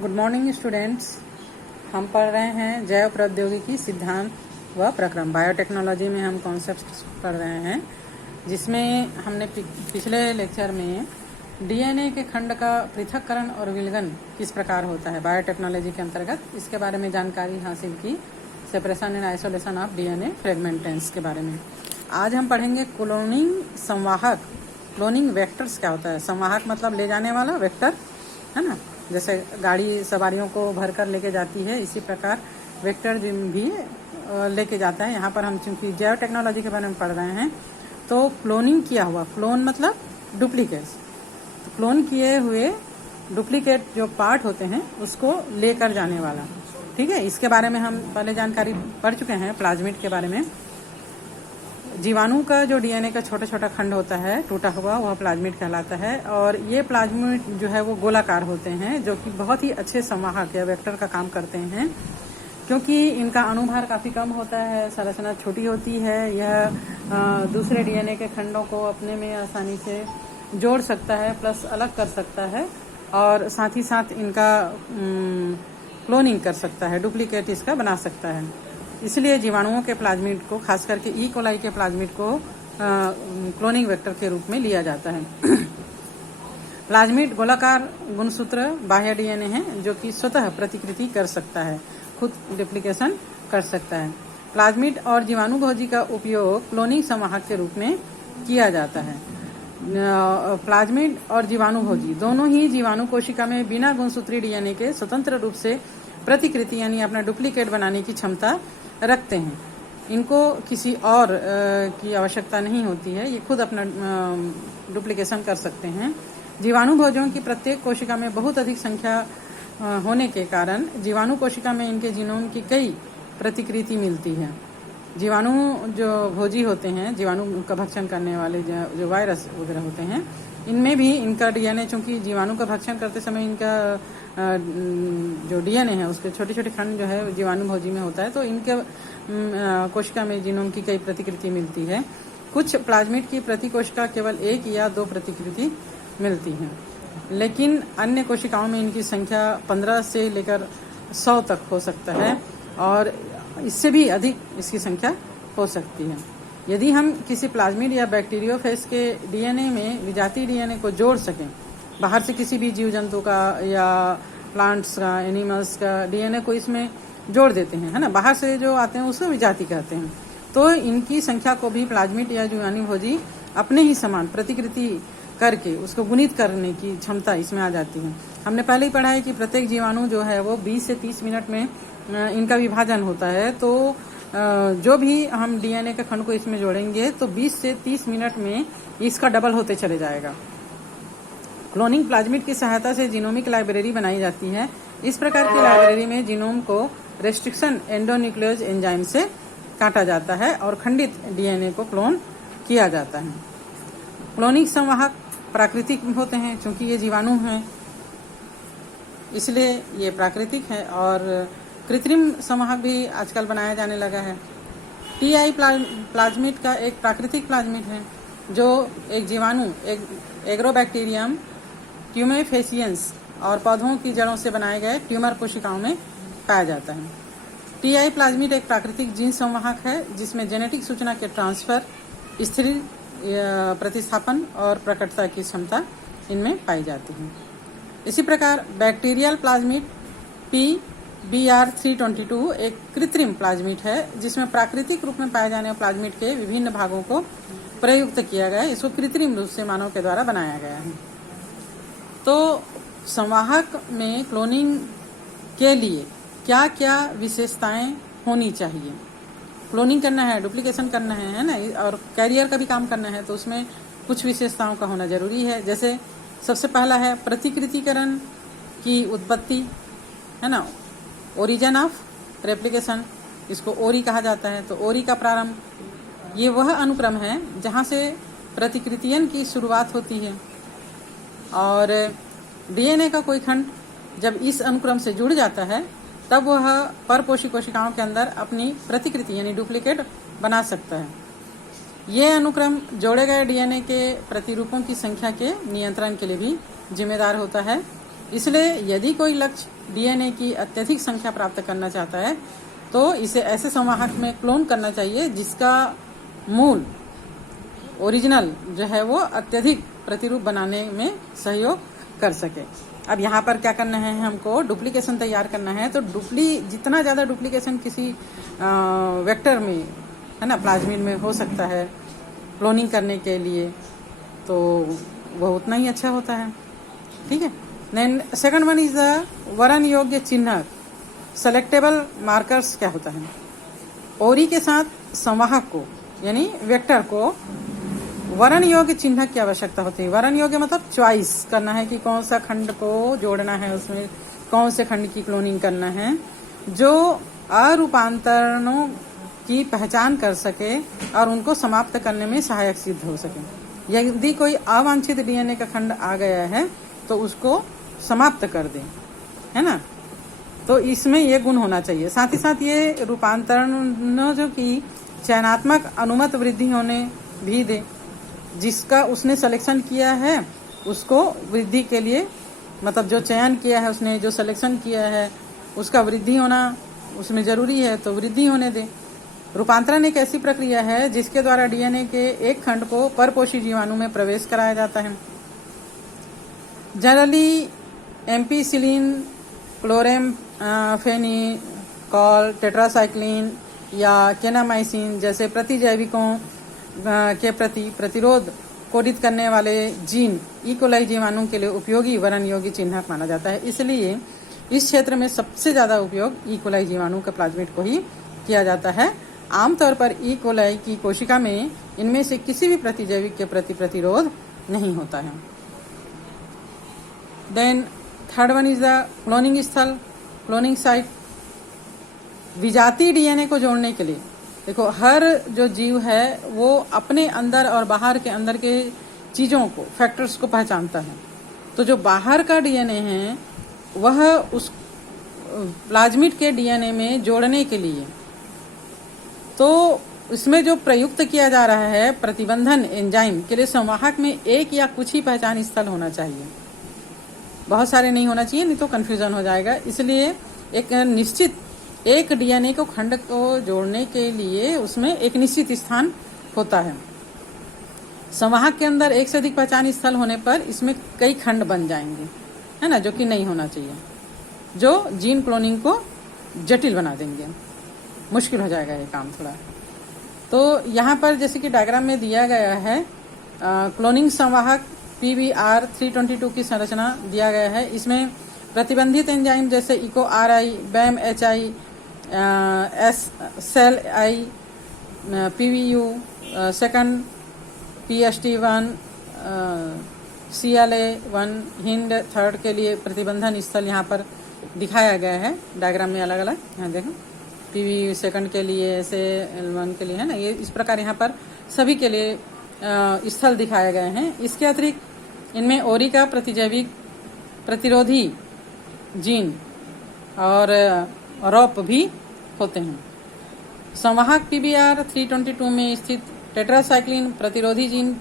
Good morning students. हम पढ़ रहे हैं जैव प्रौद्योगिकी सिद्धांत व प्रक्रम। बायोटेक्नोलॉजी में हम कॉन्सेप्ट पढ़ रहे हैं, जिसमें हमने पिछले लेक्चर में डीएनए के खंड का पृथक्करण और विलयन किस प्रकार होता है बायोटेक्नोलॉजी के अंतर्गत, इसके बारे में जानकारी हासिल की। Separation and isolation of DNA fragments के बारे में आज हम पढ़ेंगे। क्लोनिंग संवाहक, क्लोनिंग वेक्टर्स क्या होता है। संवाहक मतलब ले जाने वाला, वेक्टर है ना, जैसे गाड़ी सवारियों को भर कर लेके जाती है, इसी प्रकार वेक्टर भी लेके जाता है। यहाँ पर हम चूंकि जैव टेक्नोलॉजी के बारे में पढ़ रहे हैं, तो क्लोनिंग किया हुआ, क्लोन मतलब डुप्लीकेट्स, तो क्लोन किए हुए डुप्लीकेट जो पार्ट होते हैं उसको लेकर जाने वाला, ठीक है। इसके बारे में हम पहले जानकारी पढ़ चुके हैं प्लाज्मिड के बारे में। जीवाणु का जो डीएनए का छोटा छोटा खंड होता है टूटा हुआ, वह प्लाज्मिड कहलाता है। और ये प्लाज्मिड जो है वो गोलाकार होते हैं, जो कि बहुत ही अच्छे संवाहक या वेक्टर का काम करते हैं, क्योंकि इनका अणुभार काफी कम होता है, संरचना छोटी होती है। यह दूसरे डीएनए के खंडों को अपने में आसानी से जोड़ सकता है, प्लस अलग कर सकता है, और साथ ही साथ इनका क्लोनिंग कर सकता है, डुप्लीकेट इसका बना सकता है। इसलिए जीवाणुओं के प्लाज्मिड को, खास करके ई कोलाई के प्लाज्मिड को क्लोनिंग वेक्टर के रूप में लिया जाता है। प्लाज्मिड गोलाकार गुणसूत्र बाह्य डीएनए है, जो कि स्वतः प्रतिकृति कर सकता है, खुद डुप्लीकेशन कर सकता है। प्लाज्मिड और जीवाणु भोजी का उपयोग क्लोनिंग संवाहक के रूप में किया जाता है। प्लाज्मिड और जीवाणु भोजी दोनों ही जीवाणु कोशिका में बिना गुणसूत्री डीएनए के स्वतंत्र रूप से प्रतिकृति यानी अपना डुप्लीकेट बनाने की क्षमता रखते हैं। इनको किसी और की आवश्यकता नहीं होती है, ये खुद अपना डुप्लीकेशन कर सकते हैं। जीवाणु भोजों की प्रत्येक कोशिका में बहुत अधिक संख्या होने के कारण जीवाणु कोशिका में इनके जीनोम की कई प्रतिकृति मिलती है। जीवाणु जो भोजी होते हैं, जीवाणु का भक्षण करने वाले जो वायरस वगैरह होते हैं, इनमें भी इनका डीएनए, चूंकि जीवाणु का भक्षण करते समय इनका जो डीएनए है उसके छोटे छोटे खंड जो है जीवाणु भोजी में होता है, तो इनके कोशिका में जीनोम की कई प्रतिकृति मिलती है। कुछ प्लाज्मिड की प्रति कोशिका केवल 1 या 2 प्रतिकृति मिलती है, लेकिन अन्य कोशिकाओं में इनकी संख्या 15 से लेकर 100 तक हो सकता है, और इससे भी अधिक इसकी संख्या हो सकती है। यदि हम किसी प्लाज्मिड या बैक्टीरियोफेज के डीएनए में विजातीय डीएनए को जोड़ सकें, बाहर से किसी भी जीव जंतु का या प्लांट्स का, एनिमल्स का डीएनए को इसमें जोड़ देते हैं, है ना, बाहर से जो आते हैं उसको विजाति कहते हैं, तो इनकी संख्या को भी प्लाज्मिड या जीवाणु भोजी अपने ही समान प्रतिकृति करके उसको गुणित करने की क्षमता इसमें आ जाती है। हमने पहले ही पढ़ा है कि प्रत्येक जीवाणु जो है वो 20 से 30 मिनट में इनका विभाजन होता है, तो जो भी हम डीएनए के खंड को इसमें जोड़ेंगे तो 20 से 30 मिनट में इसका डबल होते चले जाएगा। क्लोनिंग प्लाज्मिड की सहायता से जीनोमिक लाइब्रेरी बनाई जाती है। इस प्रकार की लाइब्रेरी में जीनोम को रेस्ट्रिक्शन एंडोन्यूक्लियोज एंजाइम से काटा जाता है और खंडित डीएनए को क्लोन किया जाता है। क्लोनिंग संवाहक प्राकृतिक होते हैं, क्योंकि ये जीवाणु हैं इसलिए ये प्राकृतिक है, और कृत्रिम संवाहक भी आजकल बनाया जाने लगा है। टीआई प्लाज्मिड का एक प्राकृतिक प्लाज्मिड है, जो एक जीवाणु एग्रोबैक्टीरियम ट्यूमेफेसियंस और पौधों की जड़ों से बनाए गए ट्यूमर कोशिकाओं में पाया जाता है। टीआई प्लाज्मिड एक प्राकृतिक जीन संवाहक है, जिसमें जेनेटिक सूचना के ट्रांसफर, स्थिर प्रतिस्थापन और प्रकटता की क्षमता इनमें पाई जाती है। इसी प्रकार बैक्टीरियल प्लाज्मिड PBr322 एक कृत्रिम प्लाज्मिड है, जिसमें प्राकृतिक रूप में पाए जाने वाले प्लाज्मिड के विभिन्न भागों को प्रयुक्त किया गया है। इसको कृत्रिम रूप से मानव के द्वारा बनाया गया है। तो संवाहक में क्लोनिंग के लिए क्या क्या विशेषताएं होनी चाहिए। क्लोनिंग करना है, डुप्लीकेशन करना है ना, और कैरियर का भी काम करना है, तो उसमें कुछ विशेषताओं का होना जरूरी है। जैसे सबसे पहला है प्रतिकृतिकरण की उत्पत्ति, है ना, ओरिजिन ऑफ रेप्लिकेशन, इसको ओरी कहा जाता है। तो ओरी का प्रारंभ, ये वह अनुक्रम है जहां से प्रतिकृतियन की शुरुआत होती है, और डीएनए का कोई खंड जब इस अनुक्रम से जुड़ जाता है तब वह परपोषी कोशिकाओं के अंदर अपनी प्रतिकृति यानी डुप्लीकेट बना सकता है। ये अनुक्रम जोड़े गए डीएनए के प्रतिरूपों की संख्या के नियंत्रण के लिए भी जिम्मेदार होता है। इसलिए यदि कोई लक्ष्य डीएनए की अत्यधिक संख्या प्राप्त करना चाहता है तो इसे ऐसे संवाहक में क्लोन करना चाहिए जिसका मूल ओरिजिनल जो है वो अत्यधिक प्रतिरूप बनाने में सहयोग कर सके। अब यहाँ पर क्या करना है, हमको डुप्लीकेशन तैयार करना है। तो जितना ज़्यादा डुप्लीकेशन किसी वेक्टर में है ना, प्लाज्मिड में हो सकता है क्लोनिंग करने के लिए, तो वह उतना ही अच्छा होता है। ठीक है। Then second one is the वरण योग्य चिन्ह। सेलेक्टेबल मार्कर्स क्या होता है, ओरी के साथ संवाहक को यानी वेक्टर को वरण योग्य चिन्ह की आवश्यकता होती है। वरण योग्य मतलब चॉइस करना है कि कौन सा खंड को जोड़ना है, उसमें कौन से खंड की क्लोनिंग करना है जो अरूपांतरणों की पहचान कर सके और उनको समाप्त करने में सहायक सिद्ध हो सके। यदि कोई अवांछित डीएनए का खंड आ गया है तो उसको समाप्त कर दे, है ना। तो इसमें ये गुण होना चाहिए। साथ ही साथ ये रूपांतरण जो की चयनात्मक अनुमत वृद्धि होने भी दे। जिसका उसने सिलेक्शन किया है उसको वृद्धि के लिए, मतलब जो चयन किया है उसने, जो सिलेक्शन किया है उसका वृद्धि होना उसमें जरूरी है, तो वृद्धि होने दे। रूपांतरण एक ऐसी प्रक्रिया है जिसके द्वारा डीएनए के एक खंड को परपोषी जीवाणु में प्रवेश कराया जाता है। जनरली एम्पीसिलिन, क्लोरेम फेनिकॉल, टेट्रासाइक्लिन या केनामाइसिन जैसे प्रतिजैविकों के प्रति प्रतिरोध कोडित करने वाले जीन इकोलाई जीवाणु के लिए उपयोगी वरण योग्य चिन्हक माना जाता है। इसलिए इस क्षेत्र में सबसे ज्यादा उपयोग इकोलाई जीवाणु के प्लाज्मिड को ही किया जाता है। आमतौर पर इकोलाई की कोशिका में इनमें से किसी भी प्रतिजैविक के प्रति प्रतिरोध नहीं होता है। Then third one is the cloning स्थल, क्लोनिंग साइट। विजातीय डीएनए को जोड़ने के लिए देखो, हर जो जीव है वो अपने अंदर और बाहर के अंदर के चीजों को, फैक्टर्स को पहचानता है। तो जो बाहर का डीएनए है वह उस प्लाज्मिड के डीएनए में जोड़ने के लिए, तो इसमें जो प्रयुक्त किया जा रहा है प्रतिबंधन एंजाइम के लिए संवाहक में एक या कुछ ही पहचान स्थल होना चाहिए, बहुत सारे नहीं होना चाहिए, नहीं तो कंफ्यूजन हो जाएगा। इसलिए एक निश्चित एक डीएनए को खंड को जोड़ने के लिए उसमें एक निश्चित स्थान होता है। संवाहक के अंदर एक से अधिक पहचान स्थल होने पर इसमें कई खंड बन जाएंगे, है ना, जो कि नहीं होना चाहिए, जो जीन क्लोनिंग को जटिल बना देंगे, मुश्किल हो जाएगा ये काम थोड़ा। तो यहाँ पर जैसे कि डायग्राम में दिया गया है क्लोनिंग संवाहक PBR 322 की संरचना दिया गया है। इसमें प्रतिबंधित एंजाइम जैसे Eco RI, BAM HI, Sal I, PVU, second PST1, CLA1, Hind third के लिए प्रतिबंधन स्थल यहाँ पर दिखाया गया है डायग्राम में अलग अलग। यहाँ देखो PVU सेकंड के लिए, SL1 के लिए, है ना, ये इस प्रकार यहाँ पर सभी के लिए स्थल दिखाए गए हैं। इसके अतिरिक्त इनमें ओरी का प्रतिजैविक प्रतिरोधी जीन और रॉप भी होते हैं। संवाहक PBR 322 में स्थित टेट्रासाइक्लिन प्रतिरोधी जीन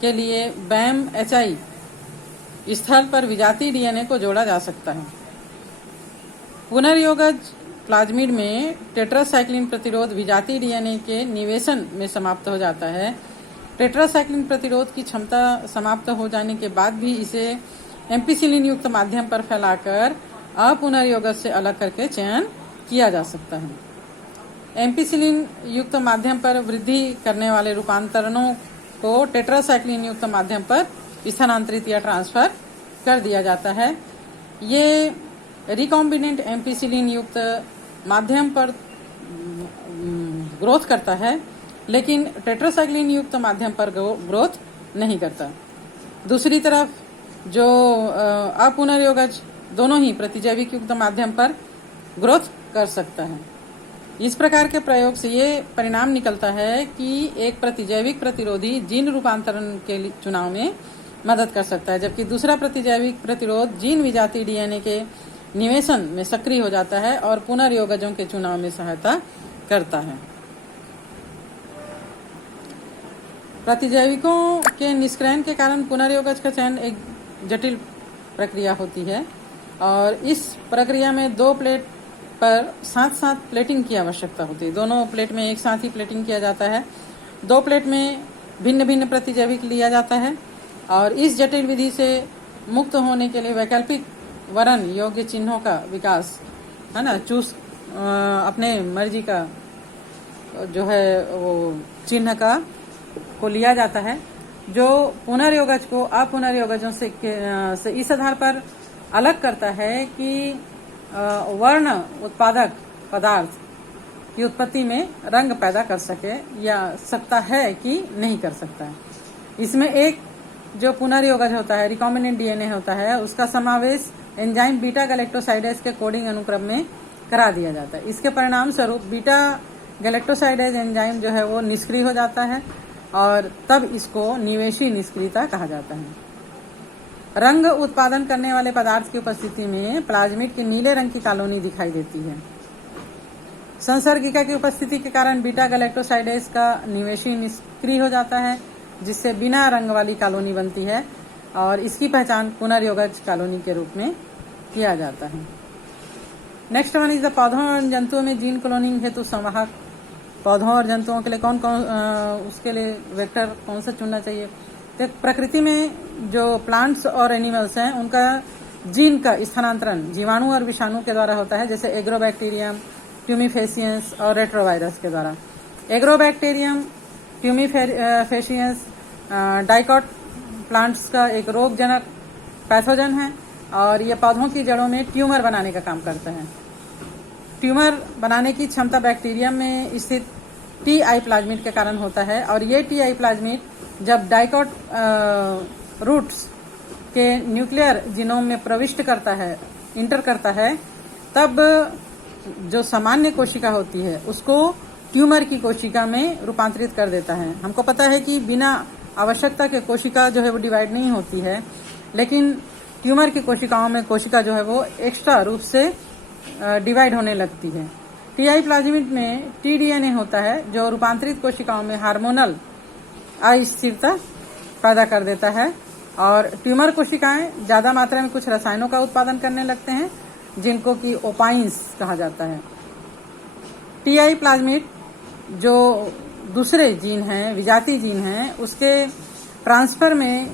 के लिए BAM HI स्थल पर विजातीय डीएनए को जोड़ा जा सकता है। पुनर्योगज प्लाज्मिड में टेट्रासाइक्लिन प्रतिरोध विजातीय डीएनए के निवेशन में समाप्त हो जाता है। टेट्रासाइक्लिन प्रतिरोध की क्षमता समाप्त हो जाने के बाद भी इसे एम्पीसिलिन युक्त माध्यम पर फैलाकर अपुनर्योगज से अलग करके चयन किया जा सकता है। एम्पीसिलिन युक्त माध्यम पर वृद्धि करने वाले रूपांतरणों को टेट्रासाइक्लिन युक्त माध्यम पर स्थानांतरित या ट्रांसफर कर दिया जाता है। ये रिकॉम्बिनेंट एम्पीसिलिन युक्त माध्यम पर ग्रोथ करता है, लेकिन टेट्रासाइक्लिन युक्त माध्यम पर ग्रोथ नहीं करता। दूसरी तरफ जो अपुनर्योगज दोनों ही प्रतिजैविक युक्त माध्यम पर ग्रोथ कर सकता है। इस प्रकार के प्रयोग से ये परिणाम निकलता है कि एक प्रतिजैविक प्रतिरोधी जीन रूपांतरण के चुनाव में मदद कर सकता है, जबकि दूसरा प्रतिजैविक प्रतिरोध जीन विजातीय डीएनए के निवेशन में सक्रिय हो जाता है और पुनर्योगजों के चुनाव में सहायता करता है। प्रतिजैविकों के निष्क्रयण के कारण पुनर्योगज का चयन एक जटिल प्रक्रिया होती है। और इस प्रक्रिया में 2 प्लेट पर साथ साथ प्लेटिंग की आवश्यकता होती है। दोनों प्लेट में एक साथ ही प्लेटिंग किया जाता है। 2 प्लेट में भिन्न भिन्न प्रतिजैविक लिया जाता है और इस जटिल विधि से मुक्त होने के लिए वैकल्पिक वरण योग्य चिन्हों का विकास, है ना, अपने मर्जी का जो है वो चिन्ह को लिया जाता है, जो पुनर्योगज को अपुनर्योगजों से इस आधार पर अलग करता है कि वर्ण उत्पादक पदार्थ की उत्पत्ति में रंग पैदा कर सके या सकता है कि नहीं कर सकता है। इसमें एक जो पुनर्योगज होता है, रिकॉम्बिनेंट डीएनए होता है, उसका समावेश एंजाइम बीटा गैलेक्टोसाइडेज के कोडिंग अनुक्रम में करा दिया जाता है। इसके परिणाम स्वरूप बीटा गैलेक्टोसाइडेज एंजाइम जो है वो निष्क्रिय हो जाता है और तब इसको निवेशी निष्क्रियता कहा जाता है। रंग उत्पादन करने वाले पदार्थ की उपस्थिति में प्लाज्मिड की नीले रंग की कॉलोनी दिखाई देती है। संसर्गिका की उपस्थिति के कारण बीटा गैलेक्टोसाइडेज का निवेशी निष्क्रिय हो जाता है, जिससे बिना रंग वाली कॉलोनी बनती है और इसकी पहचान पुनर्योगज कॉलोनी के रूप में किया जाता है। नेक्स्ट वन इज द पौधों और जंतुओं में जीन क्लोनिंग हेतु संवाहक। पौधों और जंतुओं के लिए कौन कौन उसके लिए वेक्टर कौन सा चुनना चाहिए? तो प्रकृति में जो प्लांट्स और एनिमल्स हैं उनका जीन का स्थानांतरण जीवाणु और विषाणु के द्वारा होता है, जैसे एग्रोबैक्टीरियम, ट्यूमीफेसियंस और रेट्रोवायरस के द्वारा। एग्रोबैक्टीरियम, ट्यूमीफेसियंस डाइकॉट प्लांट्स का एक रोगजनक पैथोजन है और ये पौधों की जड़ों में ट्यूमर बनाने का काम करता है। ट्यूमर बनाने की क्षमता बैक्टीरियम में स्थित टी.आई. प्लाज्मिड के कारण होता है और ये टी.आई. प्लाज्मिड जब डाइकॉट रूट्स के न्यूक्लियर जीनोम में प्रविष्ट करता है, इंटर करता है, तब जो सामान्य कोशिका होती है उसको ट्यूमर की कोशिका में रूपांतरित कर देता है। हमको पता है कि बिना आवश्यकता के कोशिका जो है वो डिवाइड नहीं होती है, लेकिन ट्यूमर की कोशिकाओं में कोशिका जो है वो एक्स्ट्रा रूप से डिवाइड होने लगती है। टी.आई. प्लाज्मिड में टी.डीएनए होता है जो रूपांतरित कोशिकाओं में हार्मोनल अस्थिरता पैदा कर देता है और ट्यूमर कोशिकाएं ज्यादा मात्रा में कुछ रसायनों का उत्पादन करने लगते हैं जिनको कि ओपाइंस कहा जाता है। टी.आई. प्लाज्मिड जो दूसरे जीन हैं, विजातीय जीन हैं, उसके ट्रांसफर में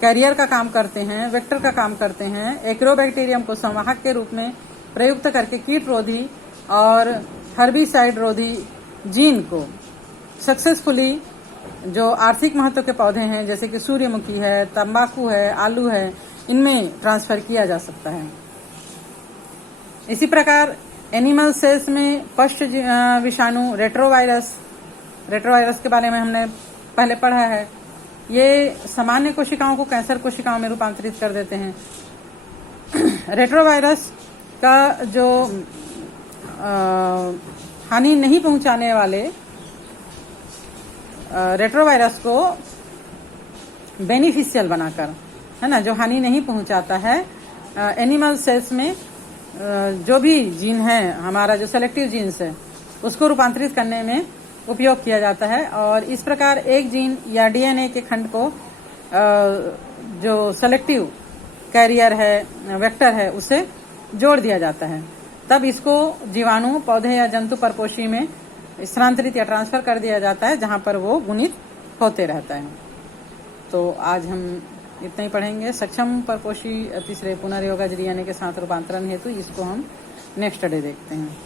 कैरियर का काम करते हैं, वेक्टर का काम करते हैं। एग्रोबैक्टीरियम को संवाहक के रूप में प्रयुक्त करके कीट रोधी और हर्बिसाइड रोधी जीन को सक्सेसफुली जो आर्थिक महत्व के पौधे हैं जैसे कि सूर्यमुखी है, तंबाकू है, आलू है, इनमें ट्रांसफर किया जा सकता है। इसी प्रकार एनिमल सेल्स में पश्च विषाणु रेट्रोवायरस के बारे में हमने पहले पढ़ा है। ये सामान्य कोशिकाओं को कैंसर कोशिकाओं में रूपांतरित कर देते हैं। रेट्रोवायरस का जो हानि नहीं पहुंचाने वाले रेट्रोवायरस को बेनिफिशियल बनाकर, है ना, जो हानि नहीं पहुंचाता है, एनिमल सेल्स में जो भी जीन है हमारा जो सेलेक्टिव जीन्स है उसको रूपांतरित करने में उपयोग किया जाता है और इस प्रकार एक जीन या डीएनए के खंड को जो सेलेक्टिव कैरियर है, वेक्टर है, उसे जोड़ दिया जाता है। तब इसको जीवाणु, पौधे या जंतु परपोषी में स्थानांतरित या ट्रांसफर कर दिया जाता है जहां पर वो गुणित होते रहता है। तो आज हम इतना ही पढ़ेंगे। सक्षम परपोषी तीसरे पुनर्योगज डीएनए के साथ रूपांतरण हेतु इसको हम नेक्स्ट डे देखते हैं।